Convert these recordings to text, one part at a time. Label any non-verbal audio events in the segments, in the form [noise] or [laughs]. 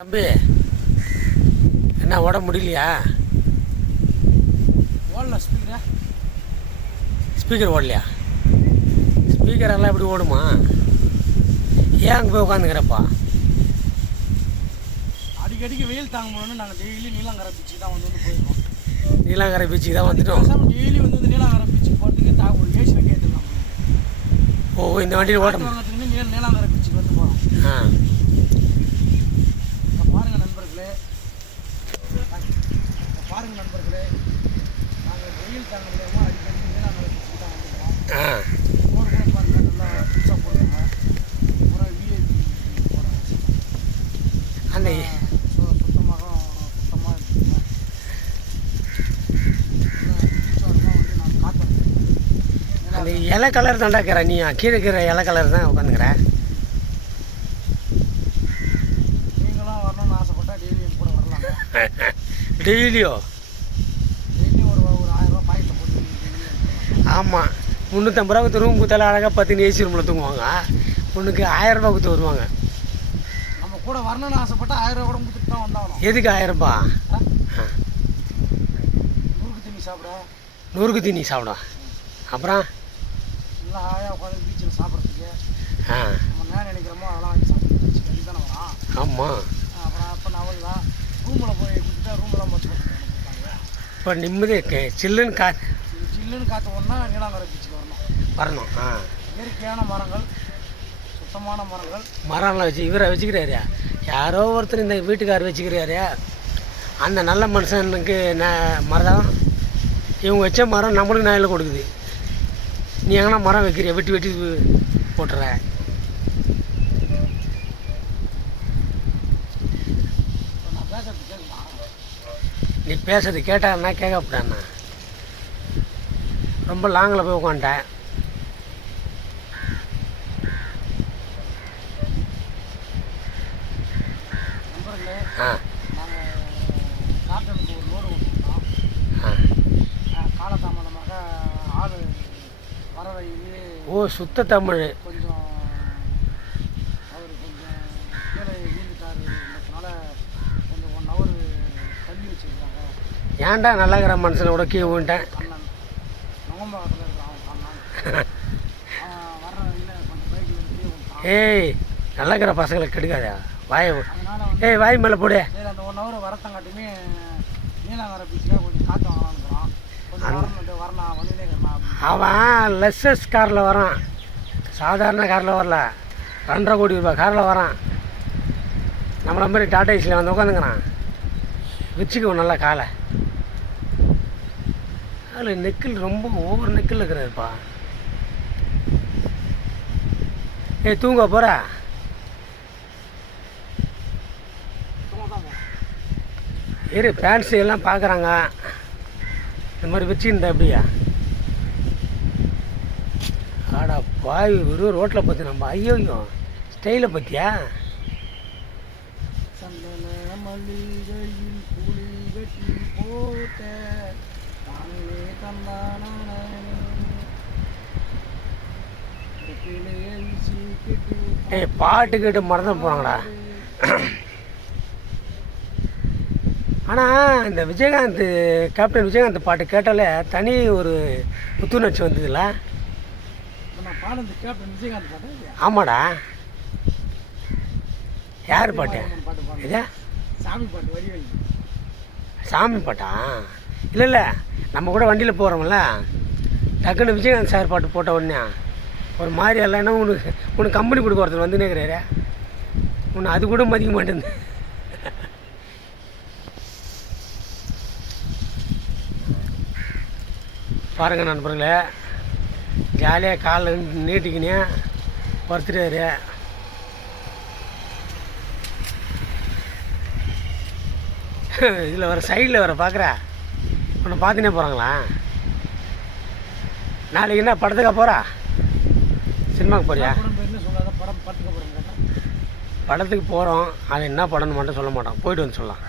தம்பி என்ன ஓட முடியலையா? ஓடல ஸ்பீக்கரா ஸ்பீக்கர் ஓடலையா? ஸ்பீக்கர் எல்லாம் எப்படி ஓடுமா? ஏன் அங்கே போய் உட்காந்துக்கிறப்பா அடிக்கடிக்கு வெயில் தாங்க முடியலன்னு நாங்கள் டெய்லி நீலாங்கரை பீச்சுக்கு தான் வந்து வந்து போயிருக்கோம். நீலாங்கரை பீச்சுக்கு தான் வந்துட்டோம். டெய்லி வந்து வந்து நீலாங்கரை பீச்சுக்கு போகிறதுக்கு தா ஒரு ஏசியில் கேட்டுக்கலாம். ஓ இந்த வண்டியில் ஓட ஓட்டம் நீலாங்கரை பீச்சுக்கு வந்து போகிறோம் ஆ. நண்பர்களே. பாருங்கள் நண்பர்களே நாங்கள் வெயில் தாங்க முடியாமல் அடிக்கடி நீலாங்கரை பீச்சுக்கு தான் வந்துருக்கோம் கூட பாருங்கள் நல்லா புதுசாக போடுறாங்க. பூரா விஐபி போகிறாங்க அந்த சுத்தமாக சுத்தமாக இருக்குங்க. அந்த இலை கலர் தான்டா இருக்கிற நீ கீழே இருக்கிற இலை கலர் தான் உட்காந்துக்கிற நீங்களும் வரணும்னு ஆசைப்பட்டா டெய்லி என் கூட வரலாங்க டெய்லியோ டெய்லி ஒரு ஒரு ஆயிரம் ரூபாய் பாக்கெட்டில் போட்டு [laughs] டெய்லி ஆமாம் முந்நூற்றம்பது ரூபா கொடுத்து ரூம் கொடுத்தாலும் அழகாக பத்து ஏசி ரூமில் தூங்குவாங்க. உனக்கு ஆயிரம் ரூபாய் கொடுத்து வருவாங்க. நம்ம கூட வரணும்னு ஆசைப்பட்டா ஆயிரம் ரூபா கூட கொடுத்துட்டு தான் வந்தாகணும். எதுக்கு ஆயிரம்? ஆ? முறுக்கு தண்ணி சாப்பிட. நூறுக்கு தீனி சாப்பிடும் அப்புறம்? நல்லா ஆயா உட்காந்து பீச்சில் சாப்பிட்றதுக்கு. ஆ. நம்ம நேரம் நினைக்கிறோமோ அதெல்லாம் வாங்கி சாப்பிட்டு ஆமாம் அப்புறம் அப்போ நவல் தான். ரூமில் போய் கொடுத்துட்டா ரூமில் மச்சு கொடுத்தாங்க இப்போ நிம்மதி கே- சில்லுன்னு கா ஜில்லுன்னு காற்று ஒன்றா நீலாங்கரை பீச்சுக்கு வரணும். வரணும். ஆ. இயற்கையான மரங்கள் சுத்தமான மரங்கள். மரம்லாம் வச்சு இவரை வச்சுக்கிறாரு. யாரோ ஒருத்தர் இந்த வீட்டுக்காரர் வச்சுக்கிறாரு. அந்த நல்ல மனுஷனுக்கு ந மரம் இவங்க வச்ச மரம் நம்மளுக்கு நிழல் கொடுக்குது. நீ எங்கன்னா மரம் வைக்கிறிய? வெட்டி வெட்டி போட்டுற இப்போ நான் பேசுறது கேட்குமா நீ பேசுறது கேட்டான்னா கேட்கப்படாண்ணா. ரொம்ப லாங்கில் போய் உட்காந்துட்டேன் ஆ. ஓ சுத்த தமிழ் கொஞ்சம் அவர் கொஞ்சம் கீழே வீழ்ந்துட்டாருன்றதுனால கொஞ்சம் ஒன் ஹவர் தள்ளி வச்சுருக்காங்க ஏன்டா நல்லா இருக்கிற மனுஷனை கூட கீழே விட்டேன்? ஏய் நல்லா இருக்கிற பசங்களுக்கு கெடுக்காதா வாய ஏய் வாய் மேலே போடு. அந்த ஒன் ஹவர் வரத்தங்காட்டியுமே நீலாங்கரை பீச்சில் கொஞ்சம் காற்று வாங்கலாம்னுக்குறான் அவன் லெஸ்ஸஸ் காரில் வரான். சாதாரண காரில் வரல. ரெண்டரை கோடி ரூபாய் காரில் வரான். நம்மளை மாதிரி டாடா ஏசியில் வந்து உட்காந்துக்கிறான் வச்சுக்குவோம் நல்லா காலை. அதில் நெக்கில் ரொம்ப ஓவர் நெக்கில் இருக்கிறாருப்பா. ஏய் தூங்க போகிறா இரு பேண்ட்ஸு எல்லாம் பார்க்குறாங்க இந்த மாதிரி வச்சுருந்தா எப்படியா? ஆடா பாய் வெறும் ரோட்டில் பார்த்து நம்ம ஐயோயோ ஸ்டைலை பற்றியா சந்தன மல்லிகையில் புலி வெட்டி போட்ட ஏய் பாட்டு கேட்டு மறந்து போகிறாங்கடா ஆனால் இந்த விஜயகாந்த் கேப்டன் விஜயகாந்த் பாட்டு கேட்டாலே தனி ஒரு புத்துணர்ச்சி வந்ததுல? ஆமாடா. யார் பாட்டு? பாட்டு பாடு. இதா சாமி பாட்டு சாமி பாட்டா? இல்லை இல்லை. நம்ம கூட வண்டியில் போகிறோம்ல டக்குன்னு விஜயகாந்த் சார் பாட்டு போட்ட உடனே ஒரு மாதிரி இல்லைன்னா உனக்கு உனக்கு கம்பெனி கொடுக்க ஒருத்தர் வந்து நிற்கிறாரு உன்னை அது கூட மதிக்க மாட்டேங்குது பாருங்க நண்பர்களே ஜாலியாக காலில் நீட்டிக்கினே ஒருத்தர் இதில் வர சைடில் வர பார்க்குறா உன்னை பார்த்துனே போகிறாங்களா நாளைக்கு என்ன படத்துக்கா போகிறா சினிமாவுக்கு போறியா? படத்துக்கு போகிறோம் அது என்ன படம்னு மட்டும் சொல்ல மாட்டோம் போயிட்டு வந்து சொல்லலாம்.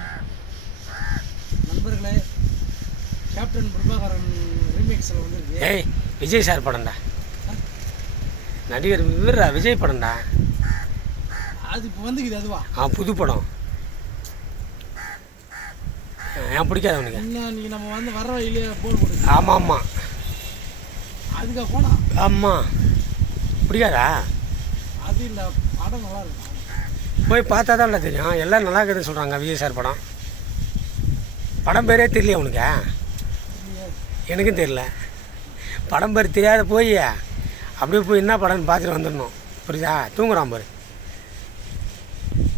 நண்பர்களே கேப்டன் பிரபாகரன் ரீமேக்ஸில் வந்திருக்கு. ஏய் விஜய் சார் படம்டா. நடிகர் விவரா விஜய் படம்டா. அது இப்போ வந்துக்குது அதுவா? ஆ புது படம். ஏன் பிடிக்காது அவனுக்கு? இன்னைக்கு நம்ம வந்து வர வழியிலே போல் ஆமாம் ஆமாம் அதுக்கு போனா ஆமாம் பிடிக்காதா? அது இந்த படம் நல்லா இருக்கும் போய் பார்த்தா தான் தெரியும். எல்லாம் நல்லா இருக்குதுன்னு சொல்கிறாங்க சார் படம். படம் பேரே தெரியல உனக்கு? இல்லையே. எனக்கும் தெரியல. படம் பேர் தெரியாத போய். அப்படியே போய் என்ன படம்னு பார்த்துட்டு வந்துடணும். புரியுதா? தூங்குறான் பாரு.